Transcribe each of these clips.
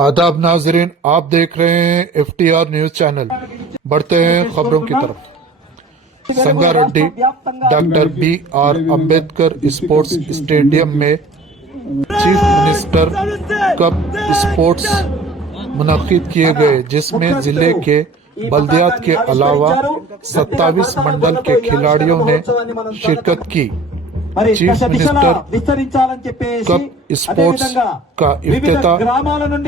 आदाब नाजरीन, आप देख रहे हैं FTR न्यूज चैनल। बढ़ते हैं खबरों की तरफ। Sangareddy doctor BR Ambedkar sports stadium में चीफ मिनिस्टर कप स्पोर्ट्स मुनक्किद किए गए, जिसमें जिले के बल्दियात के अलावा 27 मंडल के खिलाड़ियों ने शिरकत की। चीफ मिनिस्टर कप स्पोर्ट्स का इफ्तिताह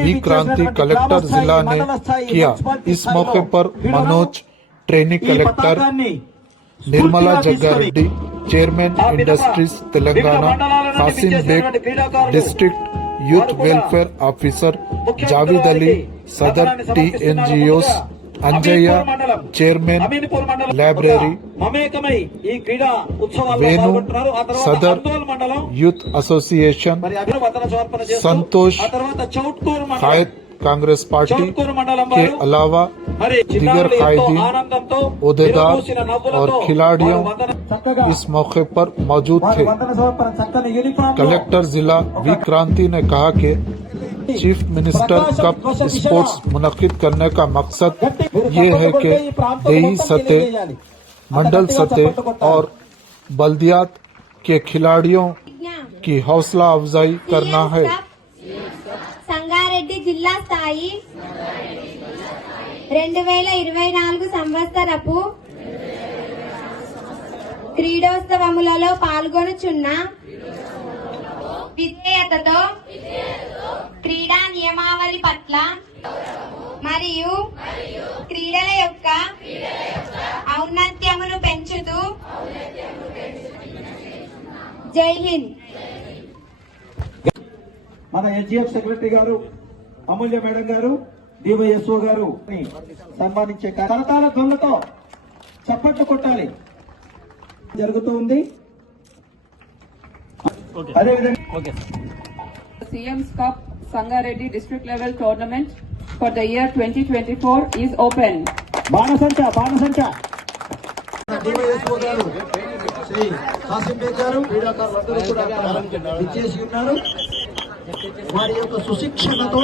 ई क्रांति कलेक्टर जिला ने किया। इस मौके पर Manoj training collector, Nirmala Jaggareddy chairman industries Telangana, Kasim Beg district youth welfare officer, Javed Ali सदर TNGOs, Anjaiah chairman library, Venu सदर यूथ एसोसिएशन, संतोष कायद कांग्रेस पार्टी के अलावा दीगर कायदीन, ओहदेदार और खिलाड़ियों इस मौके पर मौजूद थे। कलेक्टर जिला वी क्रांति ने कहा कि चीफ मिनिस्टर कप स्पोर्ट्स मुनक्किद करने का मकसद ये है कि देही सतह, मंडल सतह और बल्दियात के खिलाड़ियों की हौसला अफजाई करना है। సంగారెడ్డి జిల్లా స్థాయి 2024 సంవత్సరపు క్రీడోత్సవములలో పాల్గొనుచున్న విధేయతతో క్రీడా నియమావళి పట్ల మరియు క్రీడల యొక్క ఔన్నత్యమును పెంచుతూ జై హింద్। మన HF సెక్రటరీ గారు అమూల్య మేడం గారు, DYSO గారు సన్మానించే కరతాళ ధ్వనులతో చప్పట్లు కొట్టాలి జరుగుతూ ఉంది। అదేవిధంగా CM's Cup Sangareddy district level tournament for the year 2024 is open. బాణసంచా DYSO గారు, శ్రీ కాసిం బేగ్ గారు, క్రీడాకారులందరూ కూడా విచ్చేసి ఉన్నారు। వారి యొక్క సుశిక్షణతో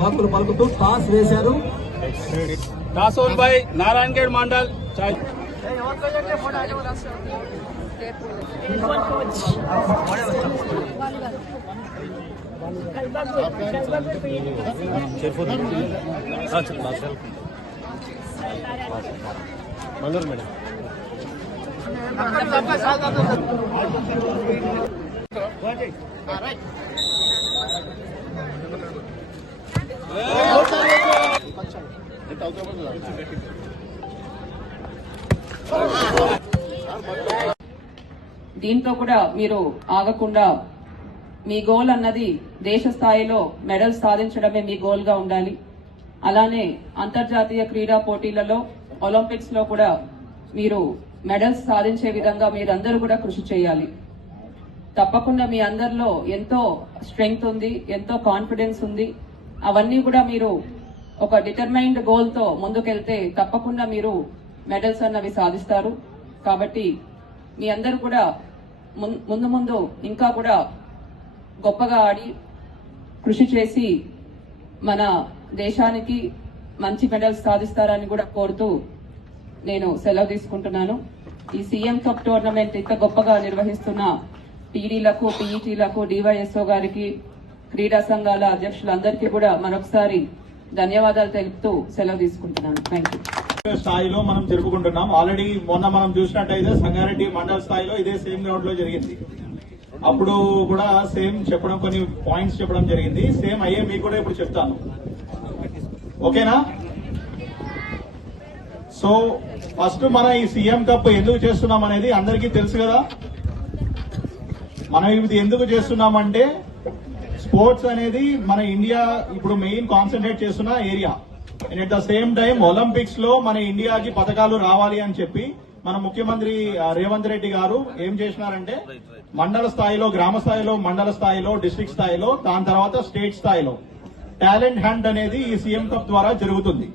వాక్కులు పలుకుతూ టాస్ వేశారు। दासोन भाई नारायणगढ़ मंडल मंगूर मैडम దీంతో కూడా మీరు ఆగకుండా మీ గోల్ అన్నది దేశ స్థాయిలో మెడల్స్ సాధించడమే మీ గోల్ గా ఉండాలి। అలానే అంతర్జాతీయ క్రీడా పోటీలలో ఒలింపిక్స్ లో కూడా మీరు మెడల్స్ సాధించే విధంగా మీరందరూ కూడా కృషి చేయాలి। తప్పకుండా మీ అందరిలో ఎంతో స్ట్రెంగ్త్ ఉంది, ఎంతో కాన్ఫిడెన్స్ ఉంది। అవన్నీ కూడా మీరు ఒక డిటర్మైన్డ్ గోల్ తో ముందుకెళ్తే తప్పకుండా మీరు మెడల్స్ అన్నవి సాధిస్తారు। కాబట్టి మీ అందరూ కూడా ముందు ఇంకా కూడా గొప్పగా ఆడి కృషి చేసి మన దేశానికి మంచి మెడల్స్ సాధిస్తారని కూడా కోరుతూ నేను సెలవు తీసుకుంటున్నాను। ఈ CM కప్ టోర్నమెంట్ ఇంత గొప్పగా నిర్వహిస్తున్న TDలకు, PETలకు, DYSO గారికి, క్రీడా సంఘాల అధ్యక్షులందరికీ కూడా మరొకసారి ధన్యవాదాలు తెలుపుతూ సెలవు తీసుకుంటున్నాను। Thank you. స్థాయిలో మనం జరుపుకుంటున్నాం। ఆల్రెడీ మొన్న మనం చూసినట్టయితే సంగారెడ్డి మండల స్థాయిలో ఇదే సేమ్ గ్రౌండ్ లో జరిగింది। అప్పుడు కూడా సేమ్ చెప్పడం, కొన్ని పాయింట్స్ చెప్పడం జరిగింది। సేమ్ అయ్యే మీకు కూడా ఇప్పుడు చెప్తాను, ఓకేనా? సో ఫస్ట్ మనం ఈ CM కప్ ఎందుకు చేస్తున్నాం అనేది అందరికీ తెలుసు కదా। మనం ఇది ఎందుకు చేస్తున్నామంటే స్పోర్ట్స్ అనేది మన ఇండియా ఇప్పుడు మెయిన్ కాన్సన్ట్రేట్ చేస్తున్న area, and at the same time Olympics లో మన ఇండియాకి పథకాలు రావాలి అని చెప్పి మన ముఖ్యమంత్రి రేవంత్ రెడ్డి గారు ఏం చేసినారంటే మండల స్థాయిలో, గ్రామ స్థాయిలో, మండల స్థాయిలో, డిస్ట్రిక్ట్ స్థాయిలో, దాని తర్వాత స్టేట్ స్థాయిలో టాలెంట్ హంట్ అనేది ఈ CM కప్ ద్వారా జరుగుతుంది।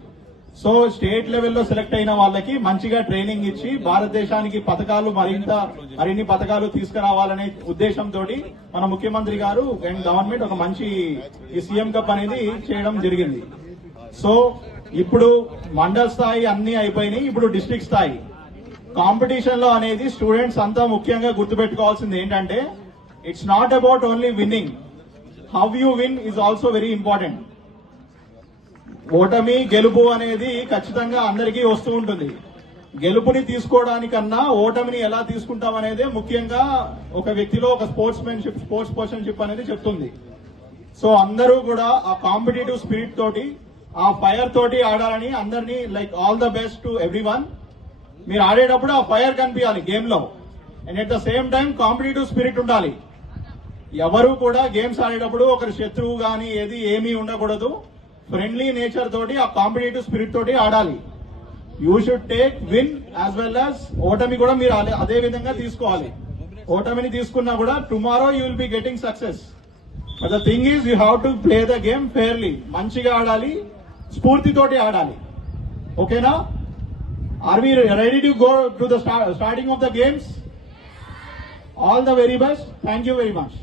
సో స్టేట్ లెవెల్లో సెలెక్ట్ అయిన వాళ్ళకి మంచిగా ట్రైనింగ్ ఇచ్చి భారతదేశానికి పథకాలు మరిన్ని పథకాలు తీసుకురావాలనే ఉద్దేశంతో మన ముఖ్యమంత్రి గారు అండ్ గవర్నమెంట్ ఒక మంచి ఈ సీఎం కప్ అనేది చేయడం జరిగింది. సో ఇప్పుడు మండల్ స్థాయి అన్ని అయిపోయినాయి, ఇప్పుడు డిస్ట్రిక్ట్ స్థాయి కాంపిటీషన్ లో అనేది స్టూడెంట్స్ అంతా ముఖ్యంగా గుర్తుపెట్టుకోవాల్సింది ఏంటంటే it's not about only winnowing, how you win is also very important. ఓటమి గెలుపు అనేది ఖచ్చితంగా అందరికీ వస్తూ ఉంటుంది. గెలుపుని తీసుకోవడానికన్నా ఓటమిని ఎలా తీసుకుంటాం అనేదే ముఖ్యంగా ఒక వ్యక్తిలో ఒక స్పోర్ట్స్ పర్సన్షిప్ అనేది చెప్తుంది. సో అందరూ కూడా ఆ కాంపిటేటివ్ స్పిరిట్ తోటి ఆ ఫైర్ తోటి ఆడాలని అందరినీ like all the best to everyone. మీరు ఆడేటప్పుడు ఆ ఫైర్ కనిపించాలి గేమ్ లో, and at the same time competitive spirit ఉండాలి. ఎవరు కూడా గేమ్స్ ఆడేటప్పుడు ఒకరి శత్రువు గానీ ఏమీ ఉండకూడదు. ఫ్రెండ్లీ నేచర్ తోటి ఆ కాంపిటేటివ్ స్పిరిట్ తోటి ఆడాలి. You should take win as well as ఓటమి కూడా మీరు అదే విధంగా తీసుకోవాలి. ఓటమిని తీసుకున్నా కూడా tomorrow you will be getting success. But the thing is you have to play the game fairly. మంచిగా ఆడాలి, స్ఫూర్తితోటి ఆడాలి. ఓకేనా? Are we ready to go to the starting of the games? All the very best. Thank you very much.